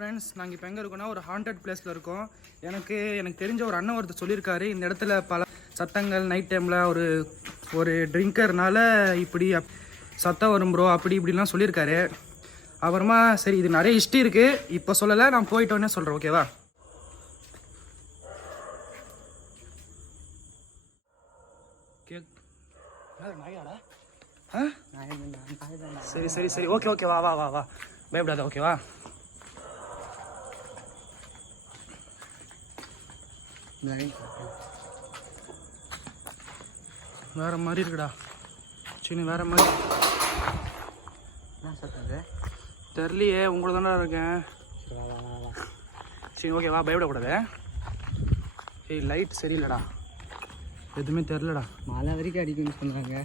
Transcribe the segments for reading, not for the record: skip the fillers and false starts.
Friends, நாங்கள் இப்போ எங்கே இருக்கோம்னா ஒரு ஹாண்டட் பிளேஸில் இருக்கோம். எனக்கு தெரிஞ்ச ஒரு அண்ணன் ஒருத்தர் சொல்லியிருக்காரு, இந்த இடத்துல பல சத்தங்கள் நைட் டைமில் ஒரு ட்ரிங்கர்னால இப்படி சத்தம் வரும் ப்ரோ அப்படி இப்படிலாம் சொல்லியிருக்காரு. அப்புறமா சரி இது நிறைய ஹிஸ்ட்ரி இருக்குது, இப்போ சொல்லலை, நான் போயிட்டோன்னே சொல்கிறேன். ஓகேவா? சரி சரி சரி ஓகே ஓகே வா வா வா வா பயப்படாத. ஓகேவா? வேற மாதிரி இருக்குடா சின்ன, வேற மாதிரி தெரியலையே. உங்களை தானே இருக்கேன். சரி ஓகே வா, பயப்படக்கூடாது. ஏய் லைட் சரியில்லடா, எதுவுமே தெரிலடா. மழை வரைக்கும் அடிக்குன்னு சொன்னாங்க.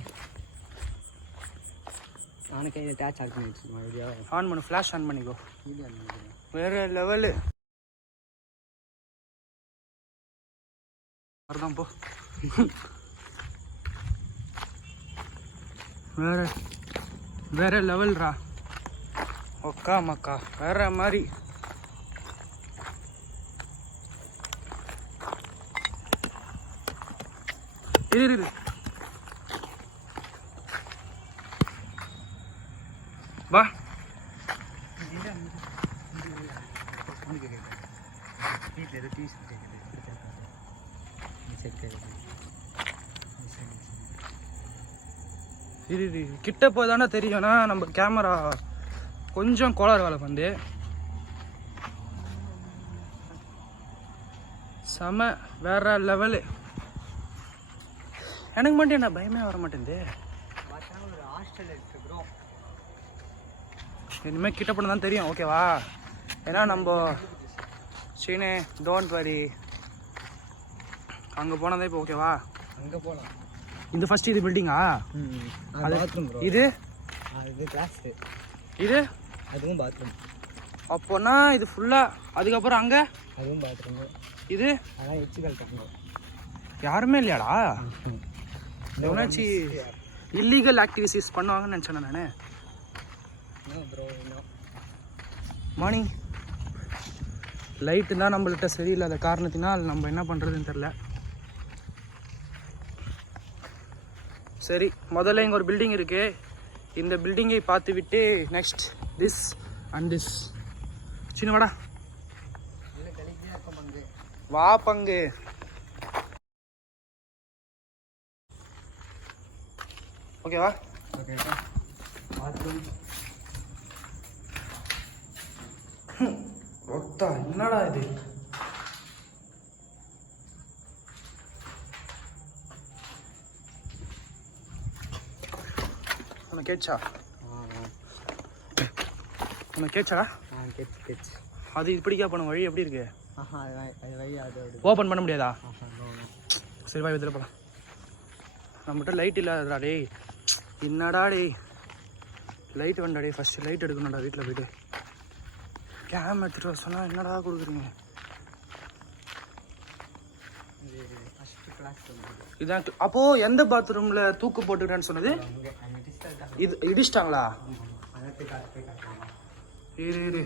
நானும் கையில் டேச் ஆட் பண்ணி வச்சுருக்கேன். மறுபடியும் ஆன் பண்ணு, ஃப்ளாஷ் ஆன் பண்ணிக்கோ. வேற லெவலு அதுதான் போ. வேற லெவல்ரா. ஒக்கா மக்கா வேற மாதிரி. இரு வா. இரு கிட்ட போய் தானே தெரியும்னா நம்ம கேமரா கொஞ்சம் கோளாறு வேலை வந்து செம வேற லெவலு. எனக்கு மட்டும் என்ன பயமே வர மாட்டேங்குது. இனிமேல் கிட்ட பண்ண தான் தெரியும். ஓகேவா? ஏன்னா நம்ம சீனே டோன்ட் வரி அங்கே போனதே இப்போ. ஓகேவா? அங்கே போகலாம். இது ஃபர்ஸ்ட் இது பில்டிங்கா? இது கிளாஸு, இது அதுவும் பாத்ரூம். அப்போனா இது ஃபுல்லாக. அதுக்கப்புறம் அங்கே அதுவும் பாத்ரூம். இது அதான் எச்சுக்கல் டக்குங்க. யாருமே இல்லையாடா? எவனாச்சு இல்லீகல் ஆக்டிவிட்டிஸ் பண்ணுவாங்கன்னு நினச்சேன் நான். மணி லைட்டு தான் நம்மள்கிட்ட சரியில்லாத காரணத்தினால் நம்ம என்ன பண்ணுறதுன்னு தெரில. சரி, முதல்ல இங்கே ஒரு பில்டிங் இருக்குது. இந்த பில்டிங்கை பார்த்து விட்டு நெக்ஸ்ட் திஸ் அண்ட் திஸ். சின்ன வாடா, வா பங்கு. ஓகேவா? ஓகே. பாத்ரூம் ஒத்தா என்னடா இது? உனக்கு கேட்சா? உனக்கு கேட்சாடா? கேட்ச். அது இப்படிக்கா பண்ண வழி எப்படி இருக்கு? அது வழி அது ஓப்பன் பண்ண முடியாதா? சரி வா, இதில் போகலாம். நம்மகிட்ட லைட் இல்லாதடா டேய். என்னடா டேய், லைட் வேண்டா டே. ஃபஸ்ட்டு லைட் எடுக்கணும்டா வீட்டில் போய்ட்டு. கேம் எடுத்துகிட்டு வர சொன்னால் என்னடா கொடுக்குறீங்க? இதான். அப்போது எந்த பாத்ரூமில் தூக்கு போட்டுக்கிட்டேன்னு சொன்னது? இது இடிச்சிட்டாங்களா? இரு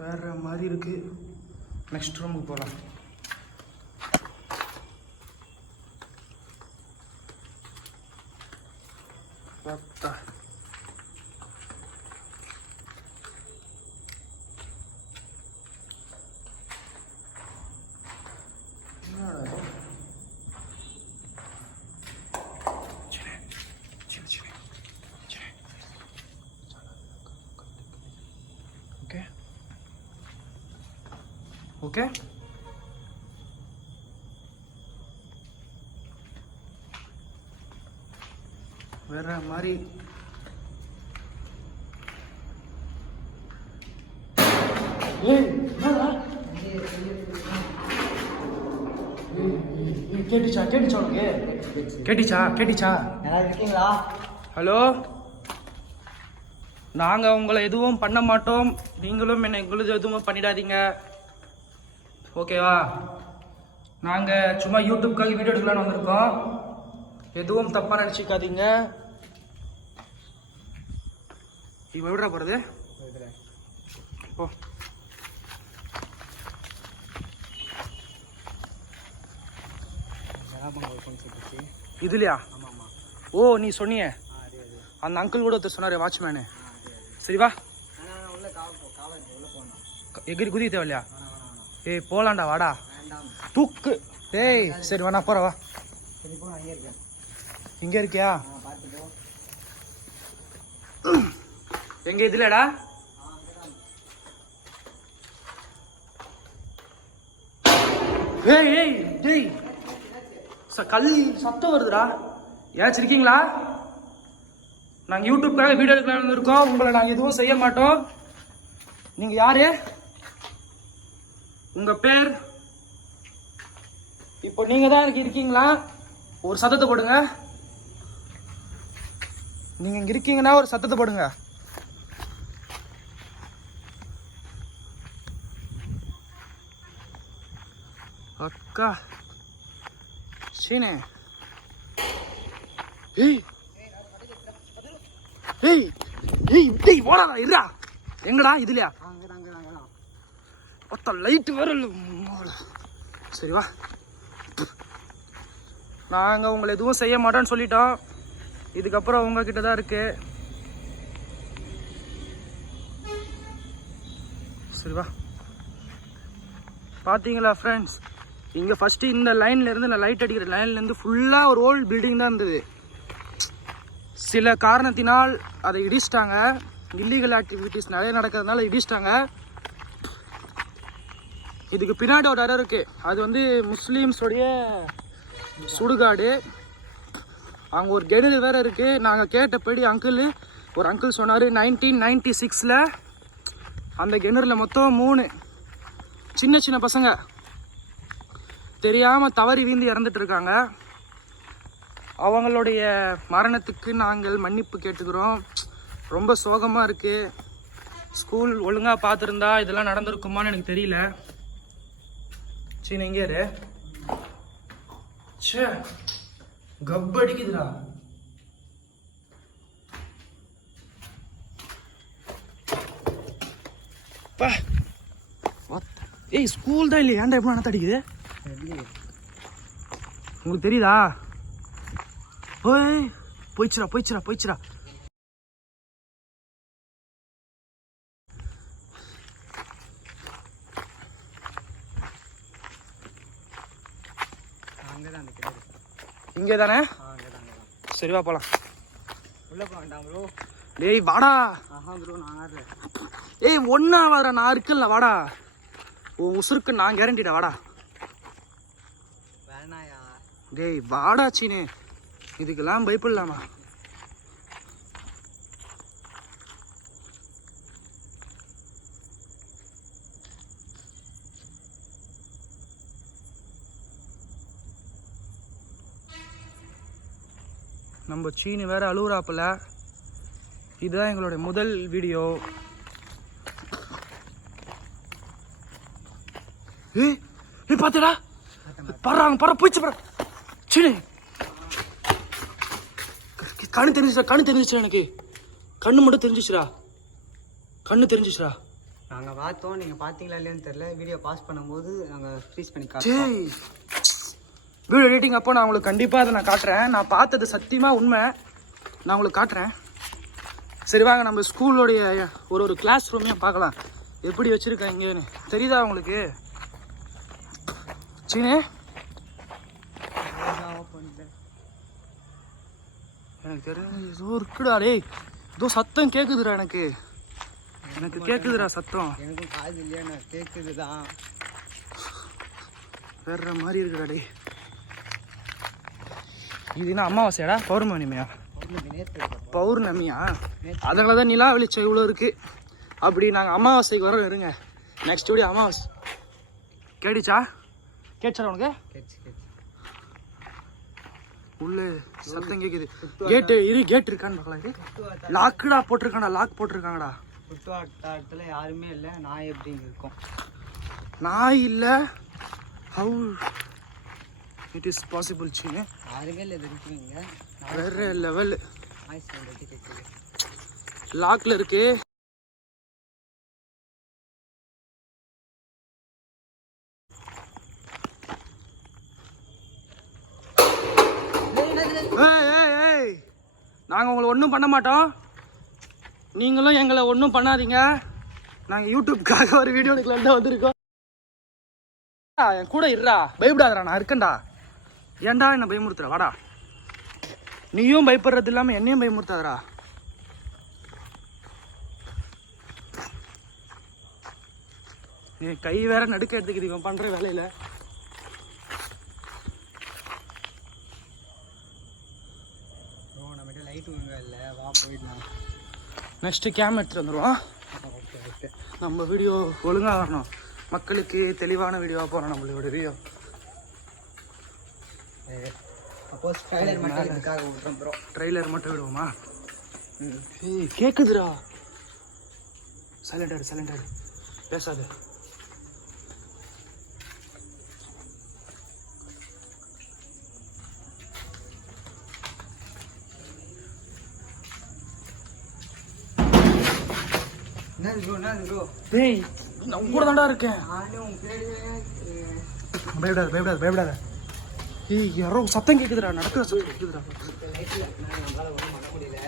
வேற மாதிரி இருக்கு. நெக்ஸ்ட் ரூமுக்கு போகலாம். ஓகே வேற மாதிரி. கேட்டுச்சா உனக்கு? கேட்டுச்சா? இருக்கீங்களா? ஹலோ, நாங்கள் உங்களை எதுவும் பண்ண மாட்டோம், நீங்களும் என்னை எங்களுக்கு எதுவும் பண்ணிடாதீங்க. ஓகேவா? நாங்கள் சும்மா யூடியூப்காக வீடியோ எடுக்கலான்னு வந்திருக்கோம். எதுவும் தப்பாக நினச்சிக்காதீங்க. இப்போ விடுறா போகிறது ஓ இதுலையா? ஓ நீ சொன்னியே அந்த அங்கிள் கூட ஒருத்தர் சொன்னார் வாட்ச்மேனு. சரி வா எகிரி குதி தேவையா? ஏய் போலாண்டா வாடா தூக்கு. ஏய் சரி வா நான் போகிறேன் வா. இங்கே இருக்கியா? எங்க இதுலடா? ஏய் ஏய் டேய் கல் சத்தம் வருதுடா. ஏதாச்சும் இருக்கீங்களா? நாங்கள் யூடியூப்காக வீடியோ எடுக்கலாம்னு இருக்கோம். உங்களை நாங்கள் எதுவும் செய்ய மாட்டோம். நீங்கள் யாரு? உங்கள் பேர்? இப்போ நீங்கள் தான் இருக்கீங்களா? ஒரு சத்தத்தை போடுங்க. நீங்கள் இங்கே இருக்கீங்கன்னா ஒரு சத்தத்தை போடுங்க. அக்கா சீனே. ஏய் ஏய் ஏய் டேய் வாடா இருடா. எங்கடா இதுலையா? ஒத்த லைட் வரல. சரி வா. நாங்கள் உங்களை எதுவும் செய்ய மாட்டோம்னு சொல்லிட்டோம். இதுக்கப்புறம் உங்ககிட்ட தான் இருக்கு. சரி வா. பார்த்தீங்களா ஃப்ரெண்ட்ஸ், இங்கே ஃபஸ்ட்டு இந்த லைன்லேருந்து இந்த லைட் அடிக்கிற லைன்லேருந்து ஃபுல்லாக ஒரு ஓல்டு பில்டிங் தான் இருந்தது. சில காரணத்தினால் அதை இடிச்சிட்டாங்க. இல்லீகல் ஆக்டிவிட்டீஸ் நிறைய நடக்கிறதுனால இடிச்சிட்டாங்க. இதுக்கு பின்னாடி ஒரு இடம் இருக்குது. அது வந்து முஸ்லீம்ஸோடைய சுடுகாடு. அங்கே ஒரு கிணறு வேறு இருக்குது. நாங்கள் கேட்டபடி ஒரு அங்கிள் சொன்னார் 1996 அந்த கிணறுல மொத்தம் 3 சின்ன சின்ன பசங்க தெரியாமல் தவறி வீழ்ந்து இறந்துட்டு இருக்காங்க. அவங்களுடைய மரணத்துக்கு நாங்கள் மன்னிப்பு கேட்டுக்கிறோம். ரொம்ப சோகமாக இருக்குது. ஸ்கூல் ஒழுங்காக பார்த்துருந்தா இதெல்லாம் நடந்திருக்குமான்னு எனக்கு தெரியல. சரி எங்கே இரு. சே கப்படிக்குதுடா. பா ஏய் ஸ்கூல் தான் இல்லையா? ஏன்டா எப்போ நடத்த அடிக்குது? உங்களுக்கு தெரியுதா? ஓய் போயிச்சுரா. இங்கே தானே? சரி வா போலாம். உள்ள போகண்டாம் ப்ரோ. டேய் வாடா. ப்ரோ நான் ஏய் ஒன்னா வர நான் இருக்குல்ல வாடா. உன் உசுருக்கு நான் கேரண்டிடா வாடா. வேணாயா? டேய் வாடா சீனு. இதுக்கெல்லாம் பயப்படலாமா? நம்ம சீனு வேற அழுகுறாப்புல. இதுதான் எங்களுடைய முதல் வீடியோ. ஏய் பாத்தடா பறாங்க போயிச்சு பாரு. சீனு கண்ணு தெரிஞ்சிச்சு எனக்கு. கண்ணு மட்டும் தெரிஞ்சிச்சுடா. நாங்கள் பார்த்தோம். நீங்கள் பார்த்தீங்களா இல்லையான்னு தெரியல. வீடியோ பாஸ் பண்ணும்போது நாங்கள் ஃப்ரீஸ் பண்ணி காட்டுறோம். வீடியோ எடிட்டிங் அப்போ நான் உங்களுக்கு கண்டிப்பாக அதை நான் காட்டுறேன். நான் பார்த்தது சத்தியமாக உண்மை. நான் உங்களுக்கு காட்டுறேன். சரி வாங்க நம்ம ஸ்கூலோடைய ஒரு கிளாஸ் ரூமையும் பார்க்கலாம். எப்படி வச்சுருக்காங்கன்னு தெரியுதா உங்களுக்கு? சீனே எனக்கு தெரிஞ்ச ஏதோ இருக்குடா. டேய் ஏதோ சத்தம் கேட்குதுடா. எனக்கு கேட்குதுடா சத்தம். எனக்கும் காது இல்லையா? நான் கேட்குது தான். வேற மாதிரி இருக்குடா. டேய் இது என்ன அமாவாசையாடா? பௌர்ணமியா? அதனால தான் நிலா வெளிச்சம் இவ்வளோ இருக்குது. அப்படி நாங்கள் அமாவாசைக்கு வரோம். இருங்க நெக்ஸ்ட் வீடியோ அமாவாசை. கேட்டுச்சா உனக்கு? உள்ள சத்தம் கேட்குது. கேட் இருக்கான்னு பார்க்கலாம். இது லாக்குடா போட்டிருக்காங்கடா. சுற்றுவட்டாரத்தில் யாருமே இல்லை. நாய் எப்படி இருக்கும்? நாய் இல்லை. It is possible Seenu. அருகில் இது இருக்குங்க. வேற லெவல். வாய்ஸ் வந்துட்டு கேட்குது. லாக்ல இருக்கு. நாங்கள் உங்களை ஒன்றும் பண்ண மாட்டோம், நீங்களும் எங்களை ஒன்றும் பண்ணாதீங்க. நாங்கள் யூடியூப்காக ஒரு வீடியோ எடுக்கலாம் தான் வந்திருக்கோம். என் கூட இருடா, பயப்படாதடா, நான் இருக்கேன்டா. ஏன்டா என்ன பயமுறுத்துற? வாடா. நீயும் பயப்படுறது இல்லாமல் என்னையும் பயமுறுத்தாதடா. நீ கை வேற நடுக்க எடுத்துக்கிது இவன் பண்ணுற வேலையில். நம்மகிட்ட லைட் ஒழுங்கா இல்லை, வா போயிடலாம். நெக்ஸ்ட்டு கேம் எடுத்துகிட்டு வந்துடுவோம். Okay okay. நம்ம வீடியோ ஒழுங்காக வரணும், மக்களுக்கு தெளிவான வீடியோவாக போகிறோம் நம்மளோட வீடியோ. சப்போஸ் ட்ரைலர் மட்டும் இதுக்காக விட்றோம் ப்ரோ. ட்ரெய்லர் மட்டும் விடுவோமா? ஏய் கேட்குதுடா. சைலண்டாடு சைலண்டாடு, பேசாது. என்ன ப்ரோ? டேய் நான் கூட தான்டா இருக்கேன். நானே உன் பேரு பயப்படாத பயப்படாத பயப்படாத. ஏய் யாரோ சத்தம் கேட்குதுடா, நடக்கிற சத்தம் கேட்குதுடா. லைட்டில் நம்மளால் ஒன்றும் பண்ண முடியல.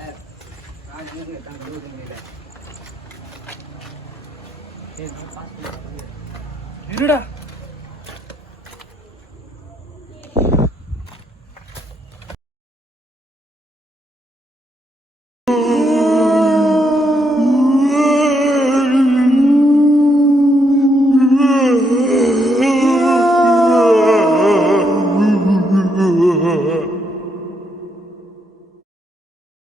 நான் எங்கே தான் கழுவு முடியல. என்னடா